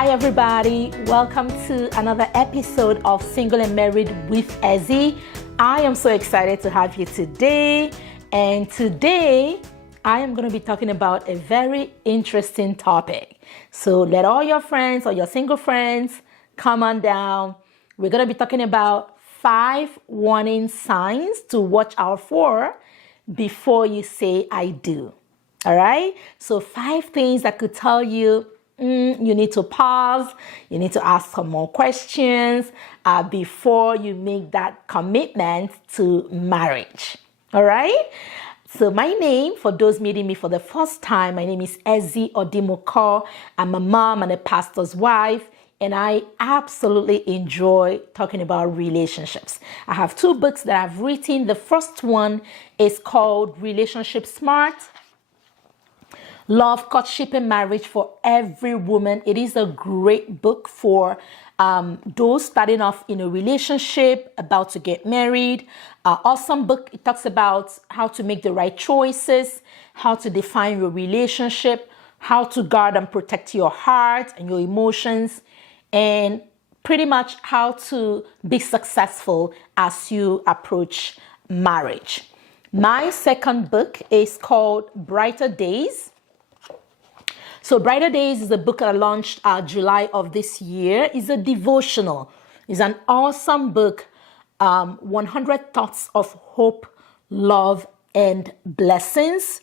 Hi everybody, welcome to another episode of Single and Married with Ezzy. I am so excited to have you today, and today I am going to be talking about a very interesting topic. So let all your friends or your single friends come on down. We're going to be talking about 5 warning signs to watch out for before you say I do. All right, so 5 things that could tell you you need to pause, you need to ask some more questions before you make that commitment to marriage. All right, so my name, for those meeting me for the first time, my name is Ezzy Odimoko. I'm a mom and a pastor's wife, and I absolutely enjoy talking about relationships. I have 2 books that I've written. The first one is called Relationship Smart: Love, Courtship, and Marriage for Every Woman. It is a great book for those starting off in a relationship, about to get married. Awesome book. It talks about how to make the right choices, how to define your relationship, how to guard and protect your heart and your emotions, and pretty much how to be successful as you approach marriage. My second book is called Brighter Days. So Brighter Days is a book I launched July of this year. It's a devotional. It's an awesome book. 100 Thoughts of Hope, Love, and Blessings.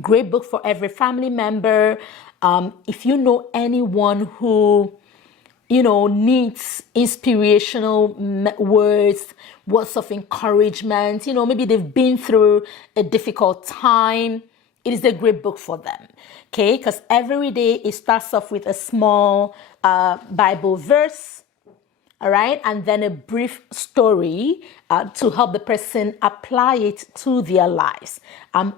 Great book for every family member. If you know anyone who, needs inspirational words of encouragement, maybe they've been through a difficult time, it is a great book for them, okay? Because every day it starts off with a small Bible verse, all right? And then a brief story to help the person apply it to their lives.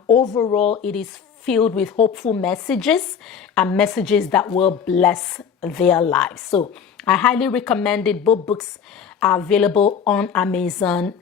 Overall, it is filled with hopeful messages and messages that will bless their lives. So I highly recommend it. Both books are available on Amazon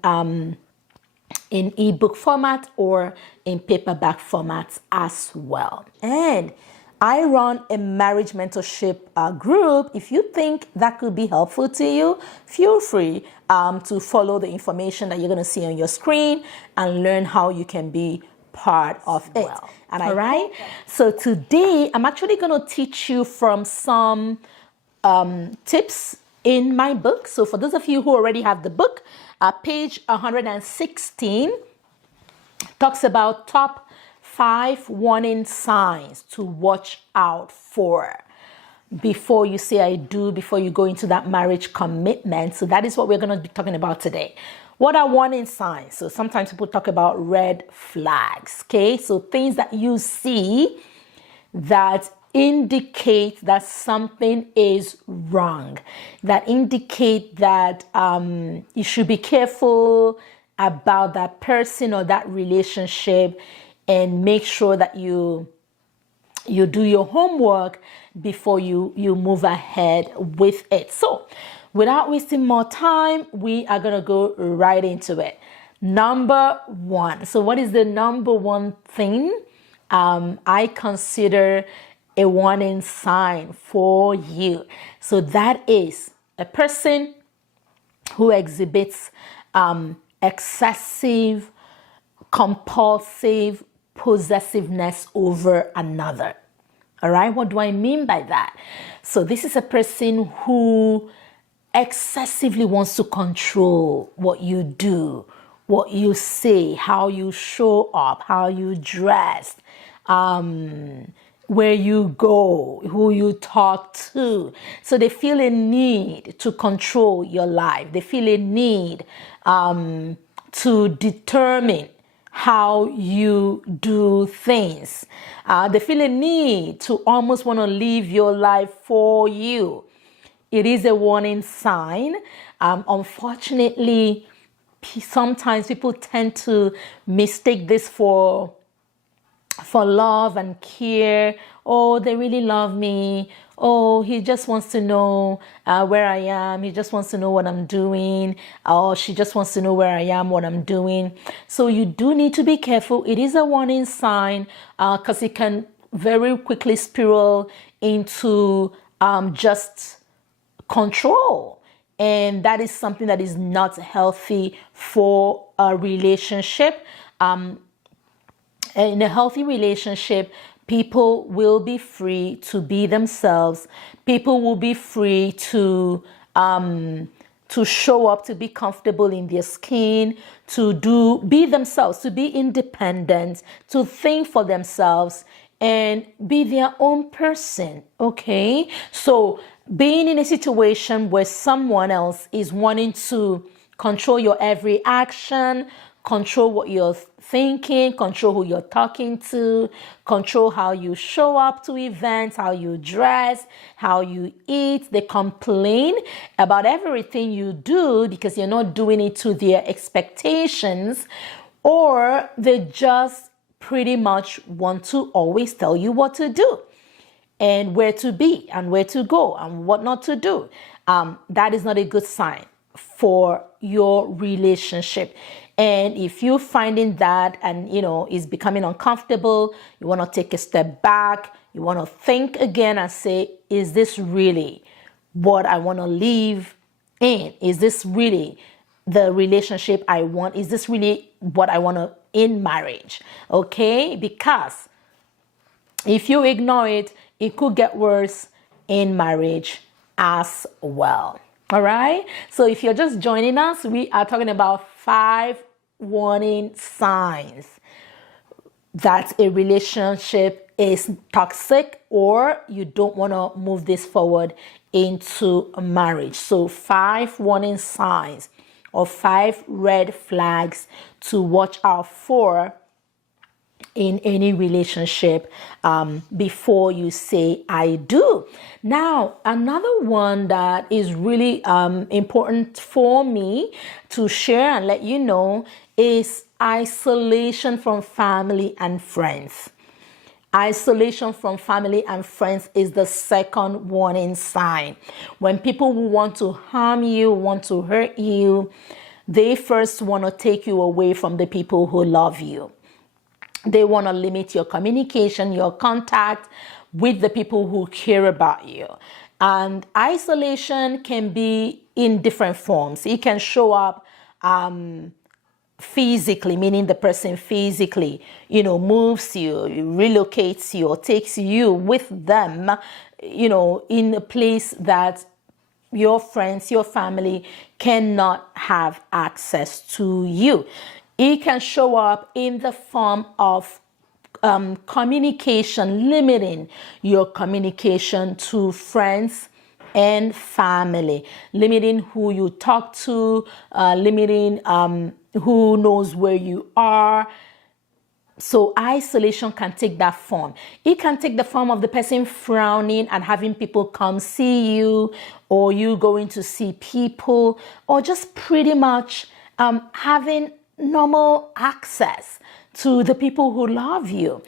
in ebook format or in paperback format as well. And I run a marriage mentorship group. If you think that could be helpful to you, feel free to follow the information that you're going to see on your screen and learn how you can be part of it. And all right, so today I'm actually going to teach you from some tips in my book. So for those of you who already have the book, page 116 talks about top 5 warning signs to watch out for before you say I do, before you go into that marriage commitment. So that is what we're going to be talking about today. What are warning signs? So sometimes people talk about red flags, okay? So things that you see that indicate that something is wrong, that indicate that you should be careful about that person or that relationship, and make sure that you do your homework before you move ahead with it. So without wasting more time, we are going to go right into it. Number 1. So what is the number 1 thing I consider a warning sign for you? So that is a person who exhibits excessive, compulsive possessiveness over another. All right, what do I mean by that? So this is a person who excessively wants to control what you do, what you say, how you show up, how you dress, where you go, who you talk to. So they feel a need to control your life. They feel a need to determine how you do things. They feel a need to almost want to live your life for you. It is a warning sign. Unfortunately, sometimes people tend to mistake this for love and care. Oh, they really love me. Oh, he just wants to know where I am. He just wants to know what I'm doing. Or she just wants to know where I am, what I'm doing. So you do need to be careful. It is a warning sign because it can very quickly spiral into just control. And that is something that is not healthy for a relationship. In a healthy relationship, people will be free to be themselves. People will be free to show up, to be comfortable in their skin, be themselves, to be independent, to think for themselves and be their own person. Okay. So being in a situation where someone else is wanting to control your every action, control what you're thinking, control who you're talking to, control how you show up to events, how you dress, how you eat. They complain about everything you do because you're not doing it to their expectations, or they just pretty much want to always tell you what to do and where to be and where to go and what not to do. That is not a good sign for your relationship. And if you're finding that and, it's becoming uncomfortable, you want to take a step back, you want to think again and say, is this really what I want to live in? Is this really the relationship I want? Is this really what I want to in marriage? Okay? Because if you ignore it, it could get worse in marriage as well. All right. So if you're just joining us, we are talking about 5 warning signs that a relationship is toxic or you don't want to move this forward into a marriage. So 5 warning signs or 5 red flags to watch out for in any relationship before you say I do. Now, another one that is really important for me to share and let you know is isolation from family and friends. Isolation from family and friends is the second warning sign. When people who want to harm you, want to hurt you, they first want to take you away from the people who love you. They want to limit your communication, your contact with the people who care about you. And isolation can be in different forms. It can show up physically, meaning the person physically, moves you, relocates you, or takes you with them, in a place that your friends, your family cannot have access to you. It can show up in the form of communication, limiting your communication to friends and family, limiting who you talk to, limiting who knows where you are. So isolation can take that form. It can take the form of the person frowning and having people come see you, or you going to see people, or just pretty much having normal access to the people who love you.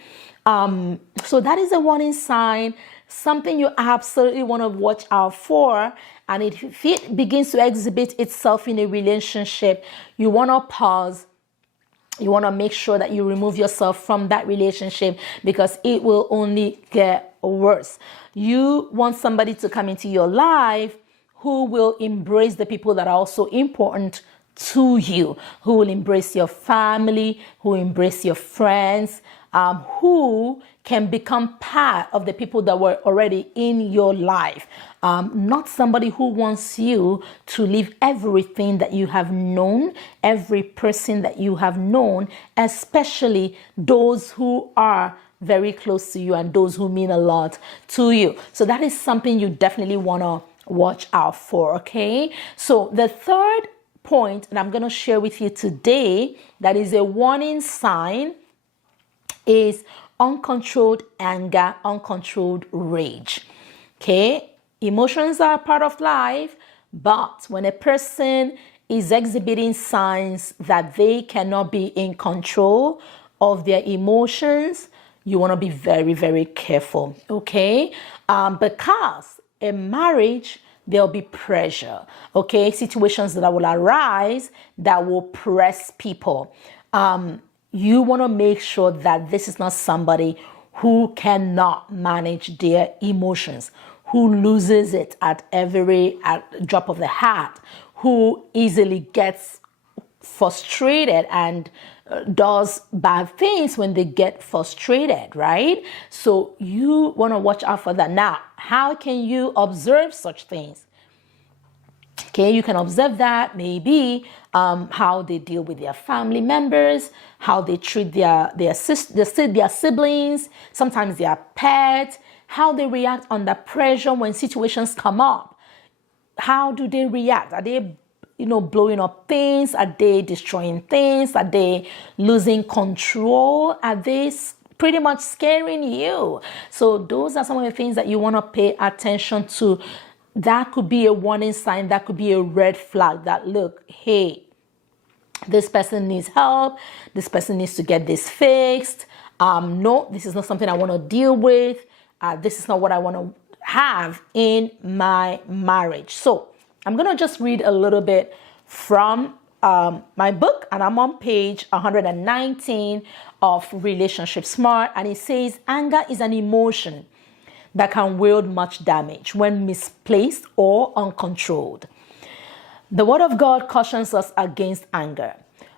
So that is a warning sign, something you absolutely want to watch out for. And if it begins to exhibit itself in a relationship, you want to pause. You want to make sure that you remove yourself from that relationship because it will only get worse. You want somebody to come into your life who will embrace the people that are also important to you, who will embrace your family, who will embrace your friends, who can become part of the people that were already in your life. Not somebody who wants you to leave everything that you have known, every person that you have known, especially those who are very close to you and those who mean a lot to you. So that is something you definitely want to watch out for, okay? So the third point that I'm going to share with you today that is a warning sign is uncontrolled anger, uncontrolled rage. Okay, emotions are part of life, but when a person is exhibiting signs that they cannot be in control of their emotions, you want to be very, very careful. Okay, because in marriage, there'll be pressure, okay? Situations that will arise that will press people. You want to make sure that this is not somebody who cannot manage their emotions, who loses it at every drop of the hat, who easily gets frustrated and does bad things when they get frustrated, right? So you want to watch out for that. Now, how can you observe such things? Okay, you can observe that maybe how they deal with their family members, how they treat their siblings, sometimes their pets, how they react under pressure when situations come up. How do they react? Are they blowing up things? Are they destroying things? Are they losing control? Are they pretty much scaring you? So those are some of the things that you want to pay attention to. That could be a warning sign. That could be a red flag that, look, hey, this person needs help. This person needs to get this fixed. No, this is not something I want to deal with. This is not what I want to have in my marriage. So I'm going to just read a little bit from my book, and I'm on page 119 of Relationship Smart, and it says, anger is an emotion that can wield much damage when misplaced or uncontrolled. The Word of God cautions us against anger.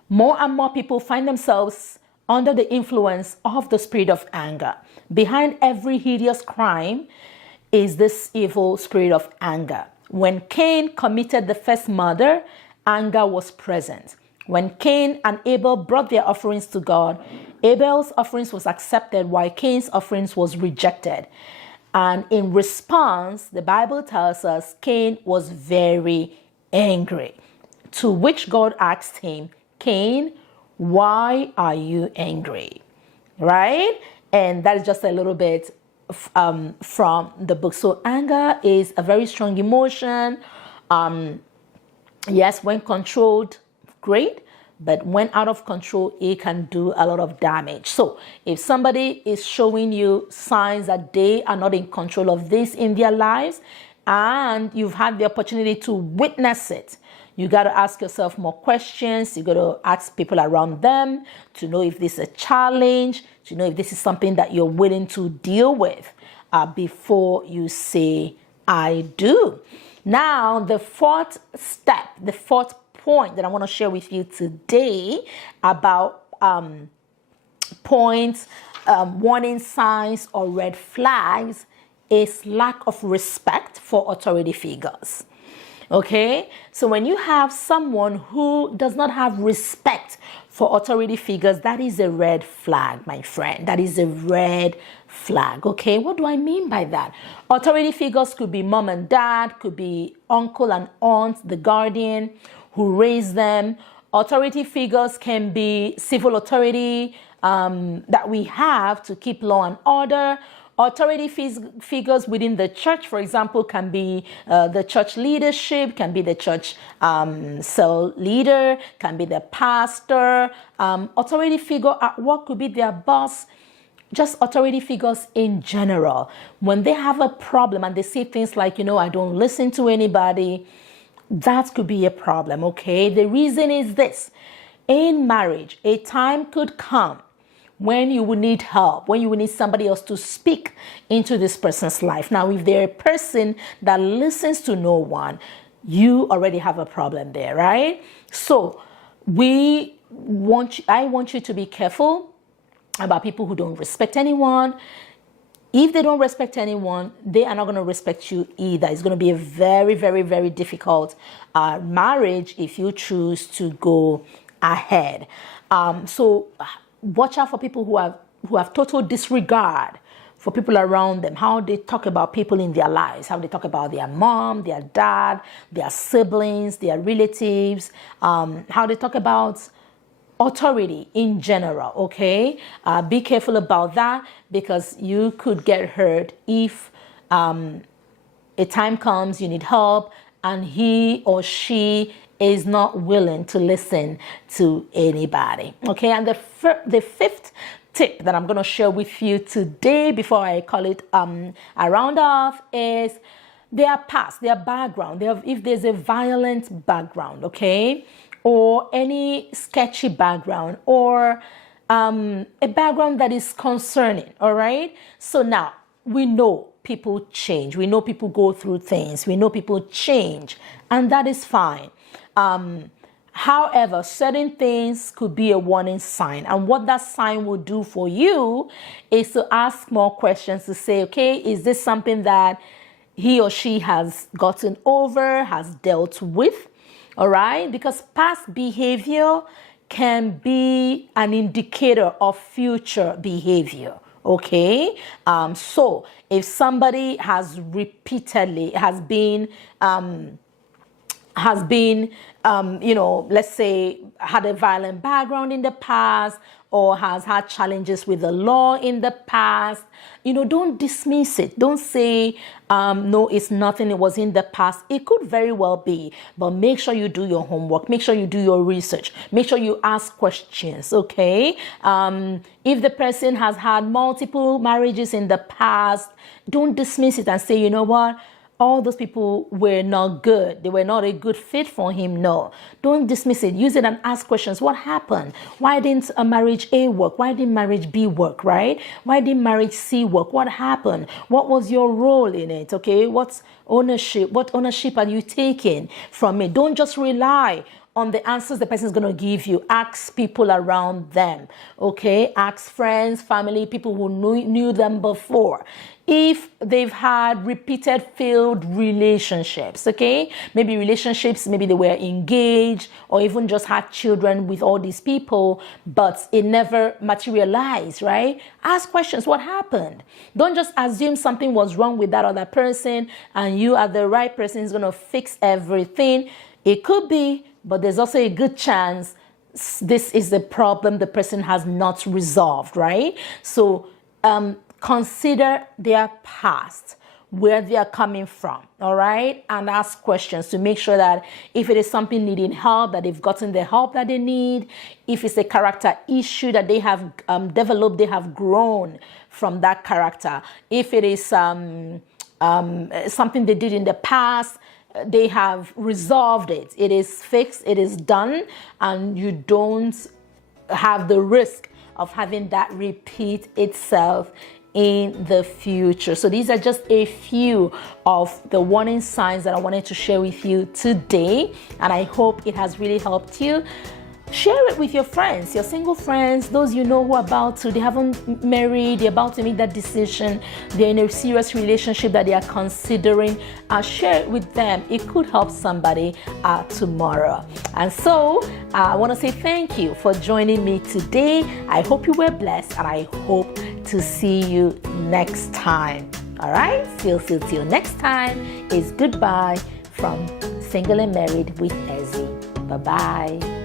More and more people find themselves under the influence of the spirit of anger. Behind every hideous crime is this evil spirit of anger. When Cain committed the first murder, anger was present. When Cain and Abel brought their offerings to God, Abel's offerings was accepted while Cain's offerings was rejected. And in response, the Bible tells us Cain was very angry, to which God asked him, Cain, why are you angry? Right? And that is just a little bit from the book. So anger is a very strong emotion. Yes, when controlled, great. But when out of control, it can do a lot of damage. So if somebody is showing you signs that they are not in control of this in their lives, and you've had the opportunity to witness it, you got to ask yourself more questions. You got to ask people around them to know if this is a challenge, to know if this is something that you're willing to deal with before you say, I do. Now, the fourth step, the fourth point that I want to share with you today about points, warning signs or red flags is lack of respect for authority figures. Okay, so when you have someone who does not have respect for authority figures, that is a red flag, my friend. That is a red flag. Okay, what do I mean by that? Authority figures could be mom and dad, could be uncle and aunt, the guardian who raised them. Authority figures can be civil authority that we have to keep law and order. Authority figures within the church, for example, can be the church leadership, can be the church cell leader, can be the pastor. Authority figure at work could be their boss. Just authority figures in general. When they have a problem and they say things like, I don't listen to anybody, that could be a problem, okay? The reason is this. In marriage, a time could come when you will need help, when you will need somebody else to speak into this person's life. Now, if they're a person that listens to no one, you already have a problem there, right? So I want you to be careful about people who don't respect anyone. If they don't respect anyone, they are not going to respect you either. It's going to be a very, very, very difficult marriage if you choose to go ahead. So watch out for people who have total disregard for people around them, how they talk about people in their lives, how they talk about their mom, their dad, their siblings, their relatives, how they talk about authority in general, okay? Be careful about that, because you could get hurt if a time comes you need help and he or she is not willing to listen to anybody, okay? And the fifth tip that I'm going to share with you today before I call it a round off is their past, their background. If there's a violent background, okay? Or any sketchy background, or a background that is concerning, all right? So now we know people change. We know people go through things. We know people change, and that is fine. However, certain things could be a warning sign, and what that sign will do for you is to ask more questions, to say, okay, is this something that he or she has gotten over, has dealt with? All right, because past behavior can be an indicator of future behavior. Okay, so if somebody has repeatedly let's say had a violent background in the past, or has had challenges with the law in the past, don't dismiss it. Don't say, no, it's nothing, it was in the past. It could very well be, but make sure you do your homework. Make sure you do your research. Make sure you ask questions, okay? If the person has had multiple marriages in the past, don't dismiss it and say, you know what? All those people were not good. They were not a good fit for him. No, don't dismiss it. Use it and ask questions. What happened? Why didn't a marriage A work? Why didn't marriage B work, right? Why didn't marriage C work? What happened? What was your role in it, okay? What ownership are you taking from it? Don't just rely on the answers the person is going to give you. Ask people around them, okay? Ask friends, family, people who knew them before. If they've had repeated failed relationships, okay? Maybe they were engaged or even just had children with all these people, but it never materialized, right? Ask questions. What happened? Don't just assume something was wrong with that other person and you are the right person who's going to fix everything. It could be, but there's also a good chance this is a problem the person has not resolved, right? So consider their past, where they are coming from, all right? And ask questions to make sure that if it is something needing help, that they've gotten the help that they need. If it's a character issue that they have developed, they have grown from that character. If it is something they did in the past, they have resolved it. It is fixed, it is done, and you don't have the risk of having that repeat itself in the future. So these are just a few of the warning signs that I wanted to share with you today, and I hope it has really helped you. Share it with your friends, your single friends, those you know who are they haven't married, they're about to make that decision, they're in a serious relationship that they are considering. Share it with them. It could help somebody tomorrow. And so I want to say thank you for joining me today. I hope you were blessed, and I hope to see you next time. All right, till next time is goodbye from Single and Married with Ezzy. Bye-bye.